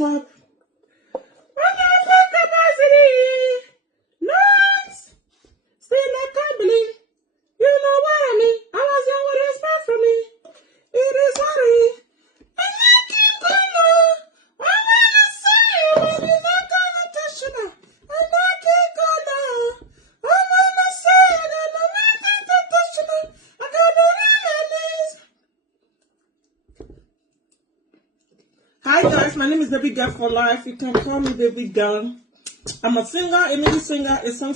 top. When I look at my city, nice. Still I can't believe. You know what I mean? I was young with respect for me. It is sorry. And I keep going on. I wanna say you when you're not gonna touch you now. And I keep going on. I wanna say that I'm not gonna touch you now. I gotta run my knees. Hi guys, my name is Baby Girl for Life. You can call me Baby Girl. I'm a singer, a lady singer, a song